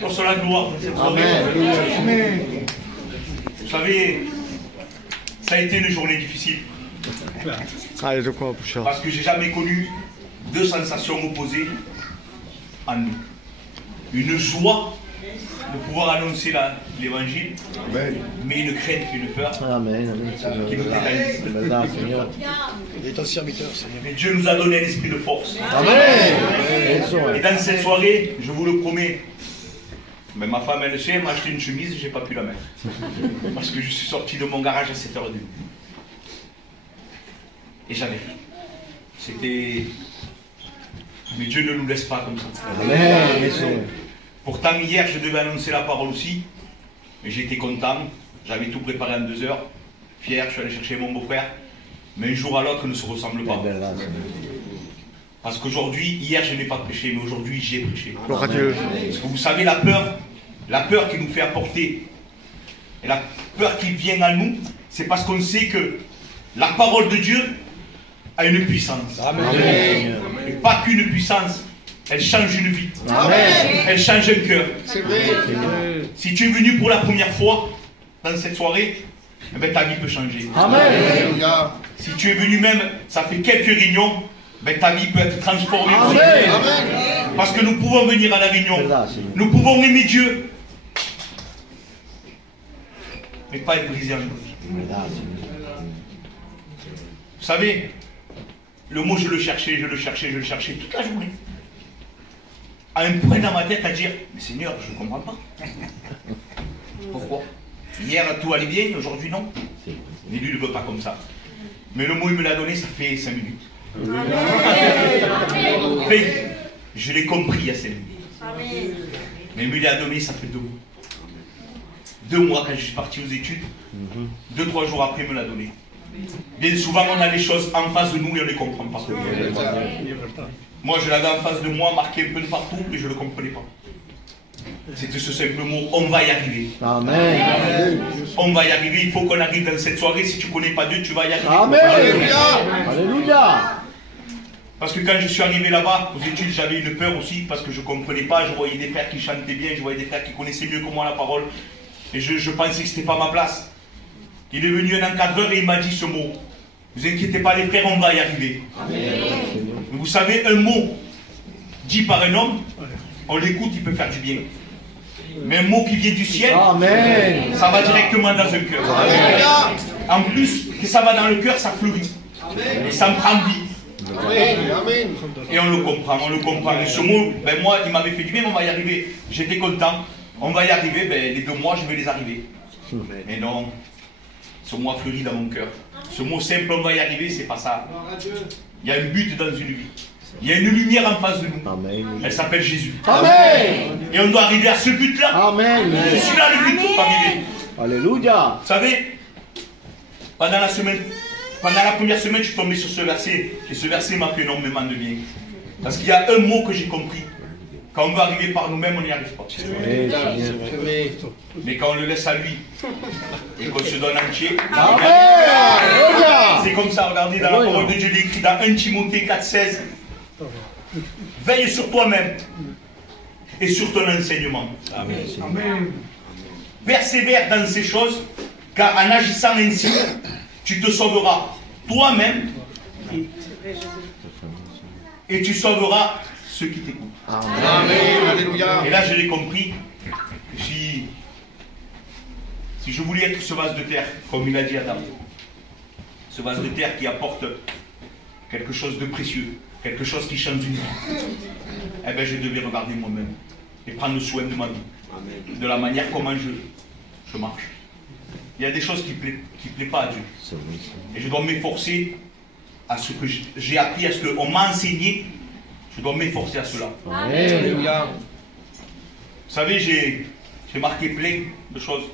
Pour cela, gloire dans cette soirée. Vous savez, ça a été une journée difficile. Parce que j'ai jamais connu deux sensations opposées en nous. Une joie de pouvoir annoncer l'évangile, mais une crainte, une peur qui nous tétanise. Il est un serviteur, Seigneur. Mais Dieu nous a donné un esprit de force. Amen. Et dans cette soirée, je vous le promets, mais ma femme elle le sait, elle m'a acheté une chemise et j'ai pas pu la mettre. Parce que je suis sorti de mon garage à 7h30. Et jamais. C'était... Mais Dieu ne nous laisse pas comme ça. Amen. Pourtant, hier, je devais annoncer la parole aussi. Mais j'étais content. J'avais tout préparé en 2 heures. Fier, je suis allé chercher mon beau-frère. Mais un jour à l'autre ne se ressemble pas. Parce qu'aujourd'hui, hier, je n'ai pas prêché, mais aujourd'hui, j'ai prêché. Parce que vous savez, la peur qui nous fait apporter, et la peur qui vient à nous, c'est parce qu'on sait que la parole de Dieu a une puissance. Amen. Et pas qu'une puissance, elle change une vie. Amen. Elle change un cœur. C'est vrai. Si tu es venu pour la première fois dans cette soirée, eh bien, ta vie peut changer. Amen. Si tu es venu même, ça fait quelques réunions, ben, ta vie peut être transformée. Amen. Parce que nous pouvons venir à la réunion. Nous pouvons aimer Dieu. Mais pas être brisé en nous. Vous savez, le mot je le cherchais toute la journée. À un point dans ma tête à dire, mais Seigneur, je ne comprends pas. Pourquoi? Hier tout allait bien, aujourd'hui non. Mais lui ne veut pas comme ça. Mais le mot il me l'a donné, ça fait 5 minutes. Mais je l'ai compris il y a 5 minutes. Mais il me l'a donné, ça fait 2 mois. 2 mois quand je suis parti aux études, 2-3 jours après il me l'a donné. Bien souvent on a les choses en face de nous et on ne les comprend pas. Moi je l'avais en face de moi, marqué un peu de partout, mais je ne le comprenais pas. C'était ce simple mot, on va y arriver. Amen. On va y arriver, il faut qu'on arrive dans cette soirée. Si tu ne connais pas Dieu, tu vas y arriver. Amen. Alléluia. Parce que quand je suis arrivé là-bas, aux études, j'avais une peur aussi, parce que je ne comprenais pas, je voyais des frères qui chantaient bien, je voyais des frères qui connaissaient mieux que moi la parole. Et je pensais que ce n'était pas ma place. Il est venu un encadreur et il m'a dit ce mot. Ne vous inquiétez pas les frères, on va y arriver. Mais vous savez, un mot dit par un homme, on l'écoute, il peut faire du bien. Mais un mot qui vient du ciel, Amen. ça va directement dans un cœur. En plus, que ça va dans le cœur, ça fleurit. Et ça me prend vie. Et on le comprend. Et ce mot, ben moi, il m'avait fait du bien, on va y arriver. J'étais content. On va y arriver, ben, les 2 mois, je vais les arriver. Mais non, ce mot a fleuri dans mon cœur. Ce mot simple, on va y arriver, c'est pas ça. Il y a un but dans une vie. Il y a une lumière en face de nous. Amen. Elle s'appelle Jésus. Amen. Et on doit arriver à ce but-là. Amen. Je suis là le but pour arriver. Alléluia. Vous savez, pendant la première semaine, je suis tombé sur ce verset. Et ce verset m'a fait énormément de bien. Parce qu'il y a un mot que j'ai compris. Quand on veut arriver par nous-mêmes, on n'y arrive pas. Mais quand on le laisse à lui et qu'on se donne entier, c'est comme ça. Regardez dans la parole de Dieu, il est écrit dans 1 Timothée 4,16. Veille sur toi-même et sur ton enseignement. Amen. Persévère dans ces choses, car en agissant ainsi, tu te sauveras toi-même et tu sauveras ceux qui t'écoutent. Amen. Alléluia. Et là, je l'ai compris. Si je voulais être ce vase de terre, comme il a dit Adam, ce vase de terre qui apporte quelque chose de précieux, quelque chose qui change une vie, eh bien, je devais regarder moi-même et prendre soin de ma vie, de la manière comment je marche. Il y a des choses qui ne plaisent pas à Dieu. Et je dois m'efforcer à ce que j'ai appris, à ce qu'on m'a enseigné. Je dois m'efforcer à cela. Alléluia. Vous savez, j'ai marqué plein de choses.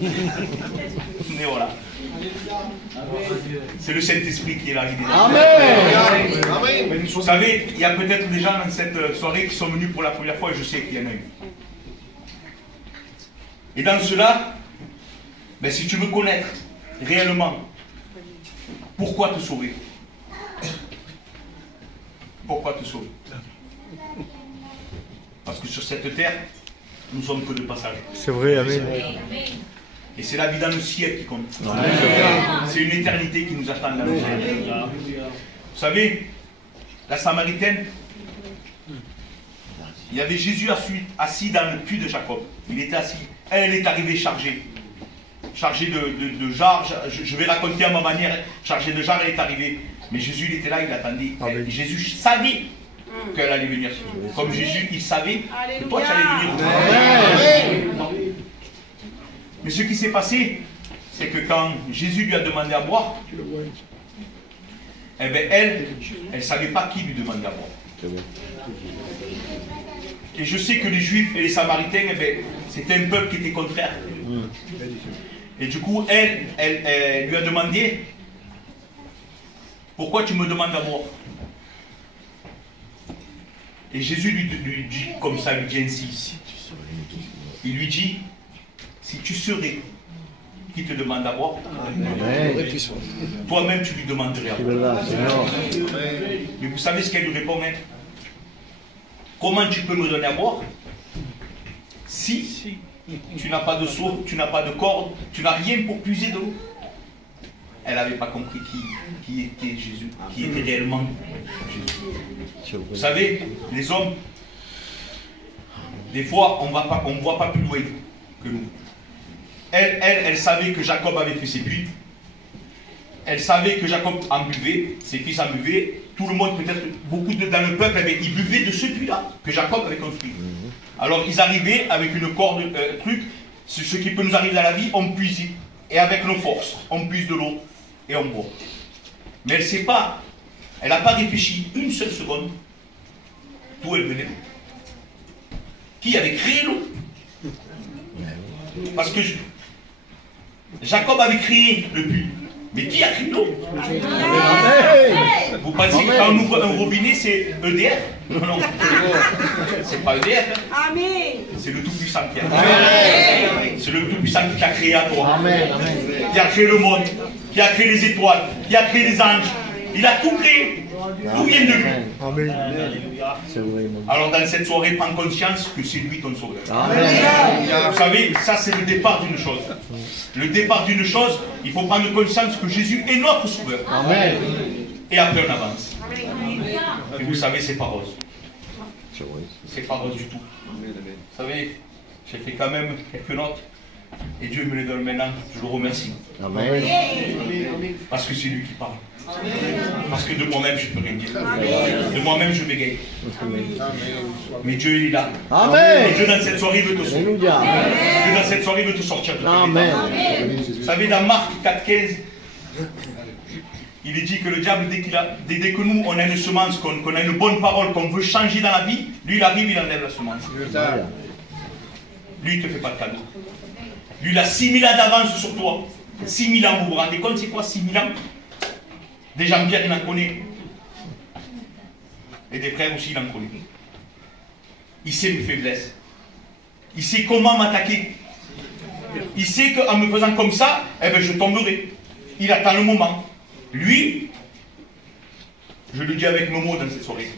Mais voilà. C'est le Saint-Esprit qui est là. Amen. Vous savez, il y a peut-être des gens dans cette soirée qui sont venus pour la première fois et je sais qu'il y en a eu. Et dans cela, ben, si tu veux connaître réellement pourquoi te sauver, pourquoi te sauver, Parce que sur cette terre, nous sommes que de passage. C'est vrai, amen. Et c'est la vie dans le ciel qui compte. C'est une éternité qui nous attend dans le ciel. Vous savez, la Samaritaine, il y avait Jésus assis dans le puits de Jacob. Il était assis. Elle est arrivée chargée. Chargée de jarres. Je vais raconter à ma manière. Chargée de jarres, elle est arrivée. Mais Jésus, il était là, il attendait. Jésus savait qu'elle allait venir. Comme Jésus, il savait que toi, tu allais venir. Mais ce qui s'est passé, c'est que quand Jésus lui a demandé à boire, eh bien, elle ne savait pas qui lui demandait à boire. Et je sais que les Juifs et les Samaritains, eh bien, c'était un peuple qui était contraire. Et du coup, elle lui a demandé, pourquoi tu me demandes à boire? Et Jésus lui dit comme ça, lui dit ainsi. Il lui dit, si tu serais qui te demande à boire, toi-même tu lui demanderais à boire. Mais vous savez ce qu'elle lui répond, hein? Comment tu peux me donner à boire si tu n'as pas de seau, tu n'as pas de corde, tu n'as rien pour puiser de l'eau? Elle n'avait pas compris qui était Jésus, qui était réellement Jésus. Vous savez, les hommes, des fois, on ne voit pas plus loin que nous. Elle savait que Jacob avait fait ses puits. Elle savait que Jacob en buvait, ses fils en buvaient. Tout le monde, peut-être beaucoup dans le peuple, ils buvaient de ce puits-là que Jacob avait construit. Alors ils arrivaient avec une corde, truc, ce qui peut nous arriver dans la vie, on puise. Et avec nos forces, on puise de l'eau et on boit. Mais elle ne sait pas, elle n'a pas réfléchi une seule seconde d'où elle venait. Qui avait créé l'eau? Parce que Jacob avait créé le puits. Mais qui a créé l'eau? Vous pensez que quand on ouvre un robinet, c'est EDF? Non, non. C'est pas EDF. Hein. C'est le Tout-Puissant qui a créé. C'est le Tout-Puissant qui t'a créé à toi. Qui a créé le monde, qui a créé les étoiles, qui a créé les anges. Il a tout créé. Tout vient de lui. Amen. Alors dans cette soirée, prends conscience que c'est lui ton sauveur. Vous savez, ça c'est le départ d'une chose. Le départ d'une chose, il faut prendre conscience que Jésus est notre sauveur. Amen. Et après on avance. Et vous savez, c'est pas rose. C'est pas rose du tout. Vous savez, j'ai fait quand même quelques notes. Et Dieu me les donne maintenant. Je le remercie. Amen. Parce que c'est lui qui parle. Parce que de moi-même, je ne peux rien dire. De moi-même, je m'égaye. Mais Dieu il est là. Amen. Et Dieu dans cette soirée veut te sauver. Dieu Alléluia. dans cette soirée veut te sortir de ton Amen. état. Vous savez, dans Marc 4,15, il est dit que le diable, dès que nous, on a une semence, qu'on a une bonne parole, qu'on veut changer dans la vie, lui, il arrive, il enlève la semence. Lui, il ne te fait pas de cadeau. Lui, il a 6000 ans d'avance sur toi. 6000 ans, vous vous rendez compte, c'est quoi 6000 ans? Des Jean-Pierre, il en connaît. Et des frères aussi, il en connaît. Il sait mes faiblesses. Il sait comment m'attaquer. Il sait qu'en me faisant comme ça, eh ben, je tomberai. Il attend le moment. Lui, je le dis avec mes mots dans cette soirée,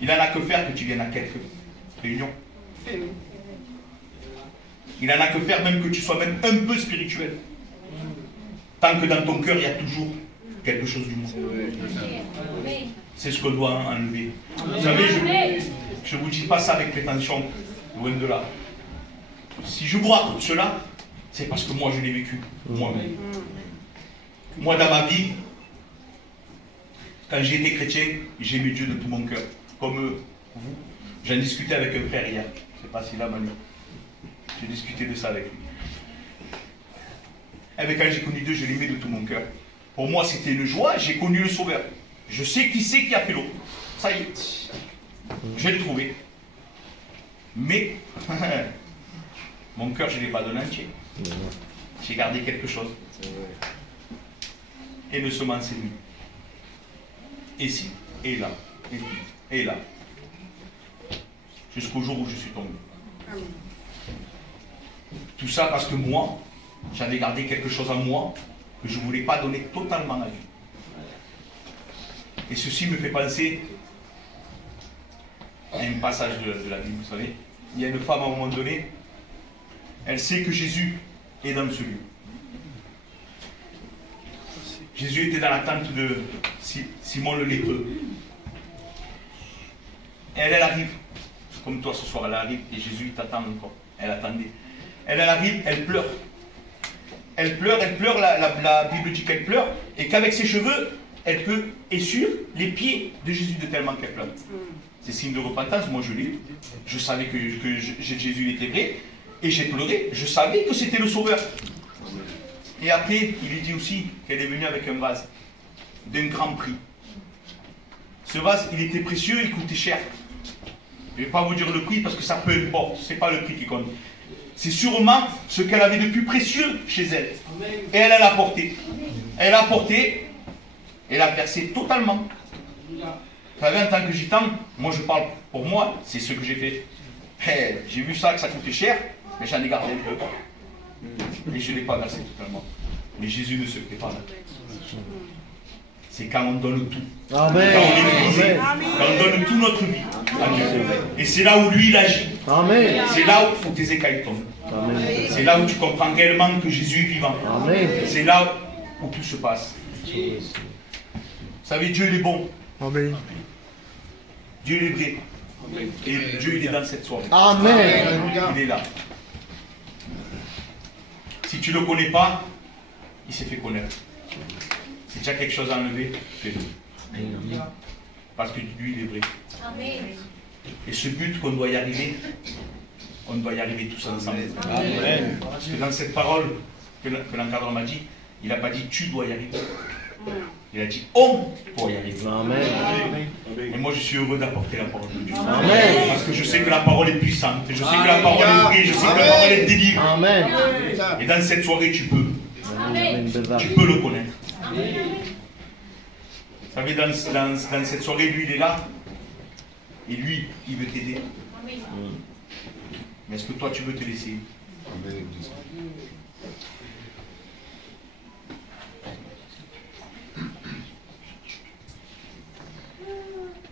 il n'en a que faire que tu viennes à quelques réunions. Il n'en a que faire même que tu sois même un peu spirituel. Tant que dans ton cœur, il y a toujours quelque chose du monde. C'est ce qu'on doit enlever. Vous savez, je ne vous dis pas ça avec prétention, loin de là. Si je vous raconte cela, c'est parce que moi je l'ai vécu, moi-même. Moi dans ma vie, quand j'ai été chrétien, j'ai aimé Dieu de tout mon cœur. Comme vous, j'en discutais avec un frère hier. Je ne sais pas s'il a Manu. J'ai discuté de ça avec lui. Et bien, quand j'ai connu Dieu, je l'aimais de tout mon cœur. Pour moi, c'était une joie, j'ai connu le Sauveur. Je sais qui a fait l'eau. Ça y est. Je l'ai trouvé. Mais, mon cœur, je ne l'ai pas donné entier. J'ai gardé quelque chose. Et le semence est lui. Ici, et là, et là. Jusqu'au jour où je suis tombé. Tout ça parce que moi, j'avais gardé quelque chose en moi que je ne voulais pas donner totalement à Dieu. Et ceci me fait penser à un passage de la Bible, vous savez. il y a une femme à un moment donné, elle sait que Jésus est dans ce lieu. Jésus était dans la tente de Simon le lépreux. Elle arrive, comme toi ce soir, elle arrive et Jésus t'attend encore. Elle attendait. Elle arrive, elle pleure. Elle pleure, la Bible dit qu'elle pleure, et qu'avec ses cheveux, elle peut essuyer les pieds de Jésus de tellement qu'elle pleure. C'est signe de repentance, moi je l'ai eu. Je savais que Jésus était vrai, et j'ai pleuré, je savais que c'était le Sauveur. Et après, il lui dit aussi qu'elle est venue avec un vase d'un grand prix. Ce vase, il était précieux, il coûtait cher. Je ne vais pas vous dire le prix parce que ça peu importe, ce n'est pas le prix qui compte. C'est sûrement ce qu'elle avait de plus précieux chez elle. Et elle l'a porté. Elle l'a porté, elle a versé totalement. Vous savez, en tant que gitan, moi je parle pour moi, c'est ce que j'ai fait. J'ai vu ça, que ça coûtait cher, mais j'en ai gardé un peu. Et je ne l'ai pas versé totalement. Mais Jésus ne se fait pas là. C'est quand on donne tout. Amen. Quand on est brisé, quand on donne toute notre vie à Dieu. Et c'est là où lui il agit. Amen. C'est là où tes écailles tombent. C'est là où tu comprends réellement que Jésus est vivant. C'est là où tout se passe. Vous savez, Dieu il est bon. Amen. Dieu il est vrai. Et Dieu il est dans cette soirée. Amen. Il est là. Si tu ne le connais pas, il s'est fait connaître. Si tu as quelque chose à enlever, fais-le. Parce que lui, il est vrai. Et ce but qu'on doit y arriver, on doit y arriver tous ensemble. Amen. Parce que dans cette parole que l'encadreur m'a dit, il n'a pas dit tu dois y arriver. Il a dit on doit y arriver. Amen. Et moi je suis heureux d'apporter la parole de Dieu. Amen. Parce que je sais que la parole est puissante. Je sais que la parole est vraie. Je sais que la parole est délivrante. Amen. Et dans cette soirée tu peux. Amen. Tu peux le connaître. Vous savez, dans cette soirée, lui il est là. Et lui, il veut t'aider. Mais est-ce que toi tu veux te laisser?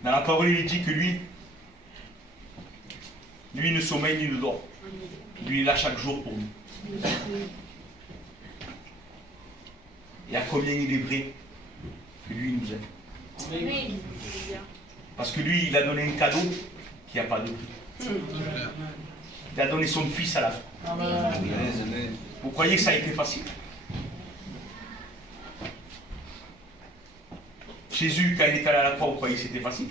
Dans la parole, il dit que lui ne sommeille ni ne dort. Lui, il est là chaque jour pour nous. Et à combien il est vrai que lui, il nous aime. Parce que lui, il a donné un cadeau qui n'a pas de prix. Il a donné son fils à la fin. Vous croyez que ça a été facile? Jésus, quand il est allé à la croix, vous croyez que c'était facile?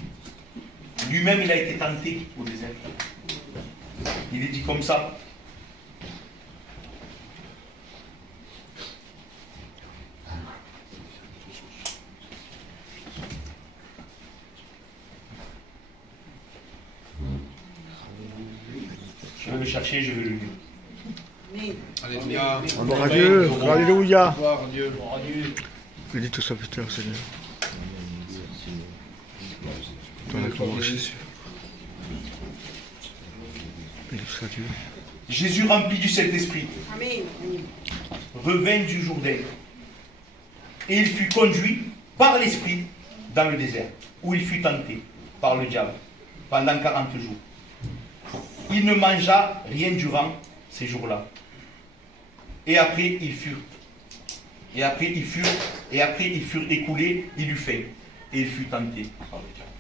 Lui-même, il a été tenté au désert. Il est dit comme ça. Je vais le chercher, je vais le lire. Alléluia. Gloire à Dieu. Alléluia. Gloire à Dieu. Je dis tout ça plus tard, Seigneur. Dans la gloire de Jésus. Jésus rempli du Saint-Esprit revint du Jourdain et il fut conduit par l'Esprit dans le désert où il fut tenté par le diable pendant 40 jours. Il ne mangea rien durant ces jours-là. Et après ils furent écoulés, il eut faim et il fut tenté par le diable.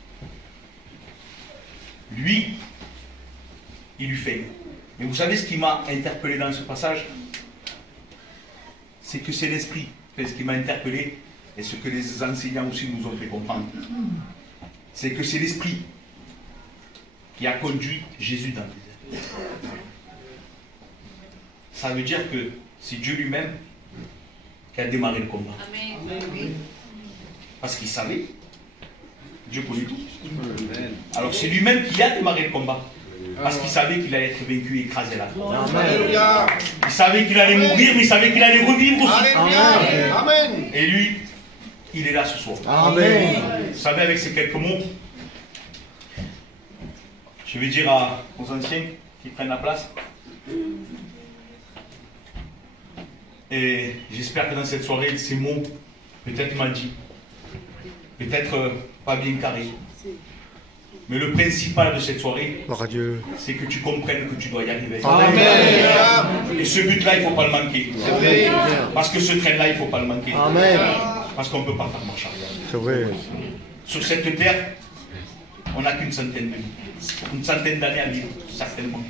Lui, il eut faim. Mais vous savez ce qui m'a interpellé dans ce passage? C'est que c'est l'Esprit. Ce qui m'a interpellé, et ce que les enseignants aussi nous ont fait comprendre, c'est que c'est l'Esprit qui a conduit Jésus dans le désert. Ça veut dire que c'est Dieu lui-même qui a démarré le combat. Amen. Parce qu'il savait. Dieu connaît tout. Alors c'est lui-même qui a démarré le combat. Parce qu'il savait qu'il allait être vaincu et écrasé là. Amen. Il savait qu'il allait mourir, mais il savait qu'il allait revivre aussi. Amen. Et lui, il est là ce soir. Amen. Vous savez, avec ces quelques mots, je vais dire aux anciens qui prennent la place. Et j'espère que dans cette soirée, ces mots, peut-être mal dit, peut-être pas bien carrés, Mais le principal de cette soirée, Gloire à Dieu. c'est que tu comprennes que tu dois y arriver. Amen. Et ce but-là, il ne faut pas le manquer. Parce que ce train-là, il ne faut pas le manquer. Amen. Parce qu'on ne peut pas faire marche arrière. C'est vrai. Sur cette terre, on n'a qu'une centaine de vies. Une centaine d'années à vivre, certainement.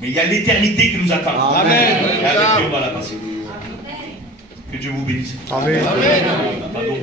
Mais il y a l'éternité qui nous attend. Amen. Et avec Dieu, on va la passer. Que Dieu vous bénisse. Amen. Pardon.